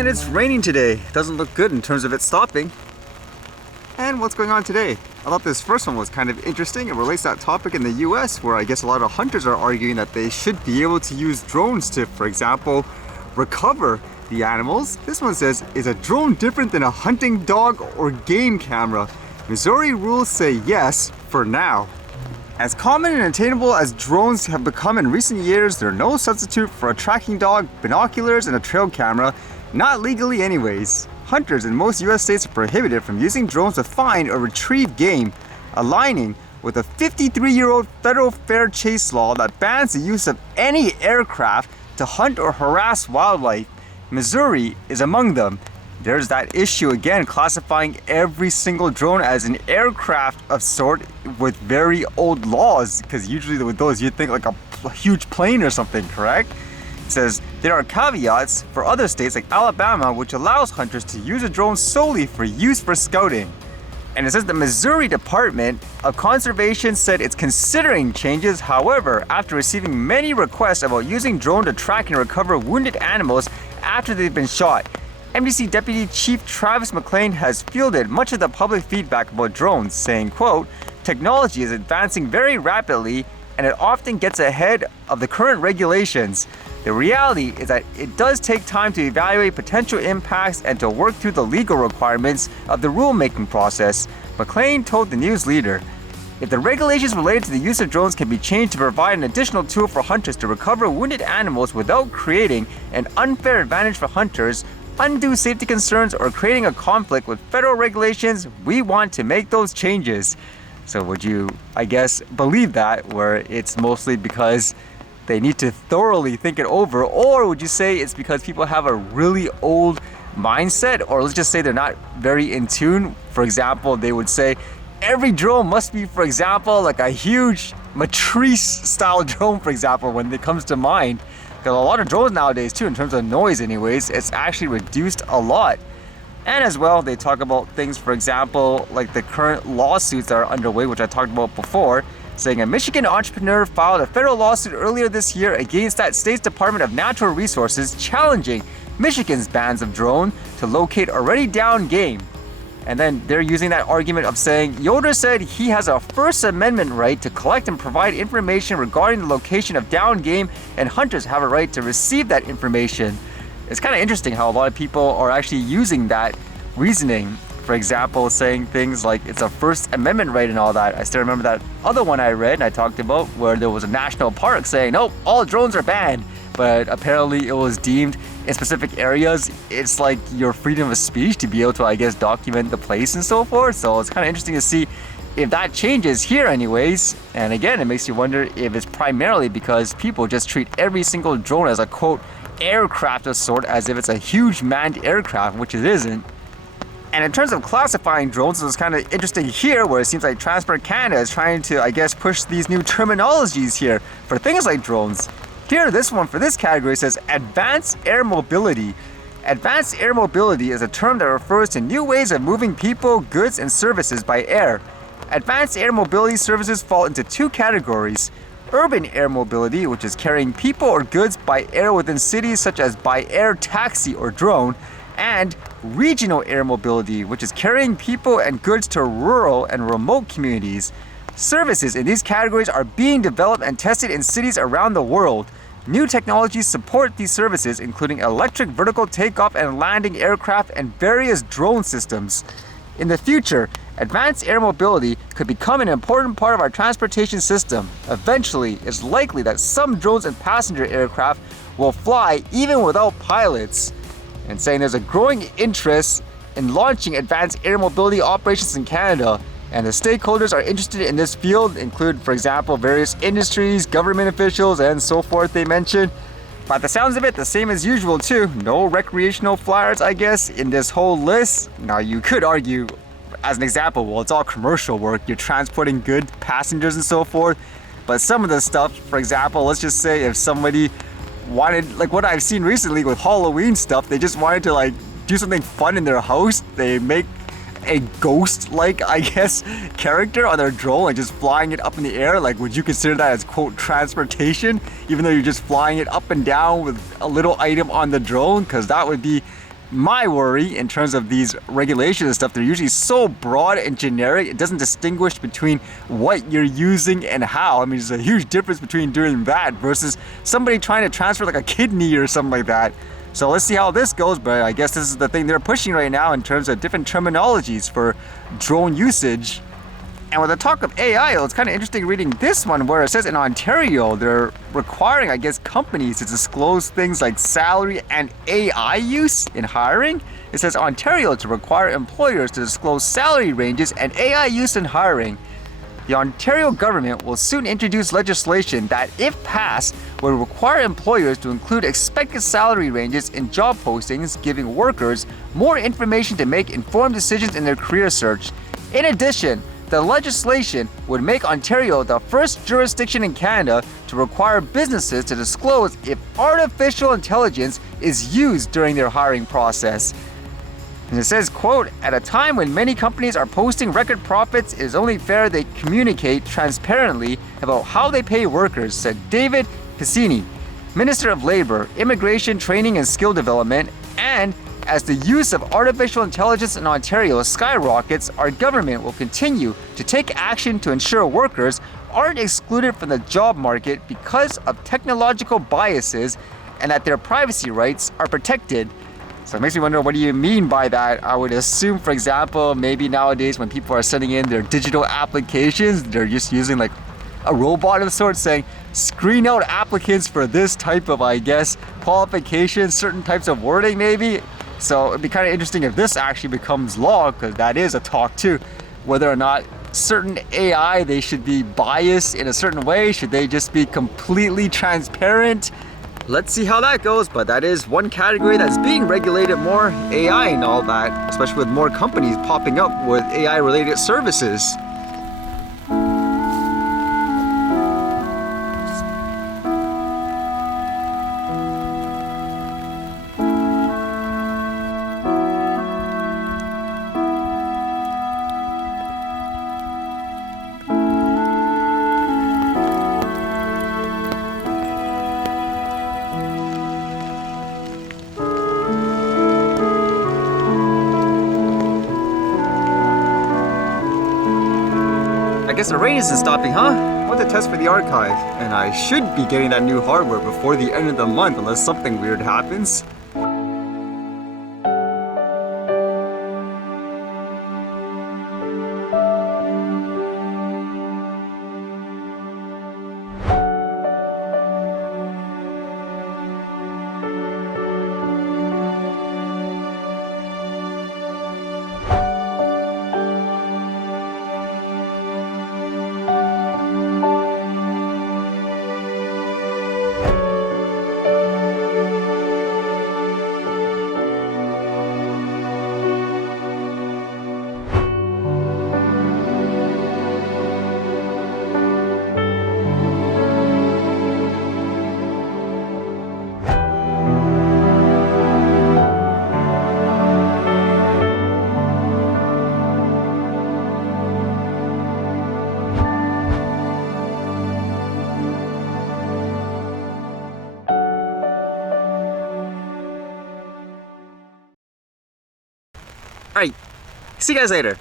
And it's raining today. Doesn't look good in terms of it stopping. And what's going on today? I thought this first one was kind of interesting. It relates to that topic in the US where I guess a lot of hunters are arguing that they should be able to use drones to, for example, recover the animals. This one says, is a drone different than a hunting dog or game camera? Missouri rules say yes for now. As common and attainable as drones have become in recent years, they're no substitute for a tracking dog, binoculars, and a trail camera, not legally anyways. Hunters in most US states are prohibited from using drones to find or retrieve game, aligning with a 53-year-old federal fair chase law that bans the use of any aircraft to hunt or harass wildlife. Missouri is among them. There's that issue again, classifying every single drone as an aircraft of sort with very old laws, because usually with those you'd think like a huge plane or something, correct? It says there are caveats for other states like Alabama, which allows hunters to use a drone solely for use for scouting. And it says the Missouri Department of Conservation said it's considering changes. However, after receiving many requests about using drone to track and recover wounded animals after they've been shot, MDC Deputy Chief Travis McLean has fielded much of the public feedback about drones, saying, quote, technology is advancing very rapidly and it often gets ahead of the current regulations. The reality is that it does take time to evaluate potential impacts and to work through the legal requirements of the rulemaking process, McLean told the news leader. If the regulations related to the use of drones can be changed to provide an additional tool for hunters to recover wounded animals without creating an unfair advantage for hunters, undue safety concerns, or creating a conflict with federal regulations, we want to make those changes. So would you, I guess, believe that, where it's mostly because they need to thoroughly think it over, or would you say it's because people have a really old mindset, or let's just say they're not very in tune? For example, they would say every drone must be, for example, like a huge matrice style drone, for example, when it comes to mind. Because a lot of drones nowadays too, in terms of noise anyways, it's actually reduced a lot. And as well, they talk about things, for example, like the current lawsuits that are underway, which I talked about before, saying a Michigan entrepreneur filed a federal lawsuit earlier this year against that state's Department of Natural Resources, challenging Michigan's bans of drone to locate already downed game. And then they're using that argument of saying Yoder said he has a First Amendment right to collect and provide information regarding the location of downed game, and hunters have a right to receive that information. It's kind of interesting how a lot of people are actually using that reasoning. For example, saying things like it's a First Amendment right and all that. I still remember that other one I read and I talked about where there was a national park saying, nope, all drones are banned. But apparently it was deemed in specific areas, it's like your freedom of speech to be able to, I guess, document the place and so forth. So it's kind of interesting to see if that changes here anyways. And again, it makes you wonder if it's primarily because people just treat every single drone as a, quote, aircraft of sort, as if it's a huge manned aircraft, which it isn't. And in terms of classifying drones, it's kind of interesting here where it seems like Transport Canada is trying to, I guess, push these new terminologies here for things like drones. Here, this one for this category says advanced air mobility. Advanced air mobility is a term that refers to new ways of moving people, goods, and services by air. Advanced air mobility services fall into two categories: urban air mobility, which is carrying people or goods by air within cities such as by air taxi or drone, and regional air mobility, which is carrying people and goods to rural and remote communities. Services in these categories are being developed and tested in cities around the world. New technologies support these services, including electric vertical takeoff and landing aircraft and various drone systems. In the future, advanced air mobility could become an important part of our transportation system. Eventually, it's likely that some drones and passenger aircraft will fly even without pilots. And saying there's a growing interest in launching advanced air mobility operations in Canada, and the stakeholders are interested in this field include, for example, various industries, government officials, and so forth they mentioned. By the sounds of it, the same as usual too. No recreational flyers, I guess, in this whole list. Now you could argue, as an example, well, it's all commercial work. You're transporting good passengers and so forth. But some of the stuff, for example, let's just say if somebody wanted, like what I've seen recently with Halloween stuff, they just wanted to like do something fun in their house. They make a ghost-like, I guess, character on their drone and just flying it up in the air. Like, would you consider that as, quote, transportation, even though you're just flying it up and down with a little item on the drone? Because that would be my worry in terms of these regulations and stuff. They're usually so broad and generic, it doesn't distinguish between what you're using and how. I mean, there's a huge difference between doing that versus somebody trying to transfer like a kidney or something like that. So let's see how this goes, but I guess this is the thing they're pushing right now in terms of different terminologies for drone usage. And with the talk of AI, it's kind of interesting reading this one where it says in Ontario, they're requiring, I guess, companies to disclose things like salary and AI use in hiring. It says Ontario to require employers to disclose salary ranges and AI use in hiring. The Ontario government will soon introduce legislation that, if passed, will require employers to include expected salary ranges in job postings, giving workers more information to make informed decisions in their career search. In addition, the legislation would make Ontario the first jurisdiction in Canada to require businesses to disclose if artificial intelligence is used during their hiring process. And it says, quote, "At a time when many companies are posting record profits, it is only fair they communicate transparently about how they pay workers," said David Piscini, Minister of Labour, Immigration, Training and Skill Development. And as the use of artificial intelligence in Ontario skyrockets, our government will continue to take action to ensure workers aren't excluded from the job market because of technological biases and that their privacy rights are protected. So it makes me wonder, what do you mean by that? I would assume, for example, maybe nowadays when people are sending in their digital applications, they're just using like a robot of sorts saying, screen out applicants for this type of, I guess, qualifications, certain types of wording maybe. So it'd be kind of interesting if this actually becomes law, because that is a talk too, whether or not certain AI, they should be biased in a certain way. Should they just be completely transparent? Let's see how that goes, but that is one category that's being regulated more, AI and all that, especially with more companies popping up with AI related services. I guess the rain isn't stopping, huh? I want to test for the archive, and I should be getting that new hardware before the end of the month unless something weird happens. Alright, see you guys later.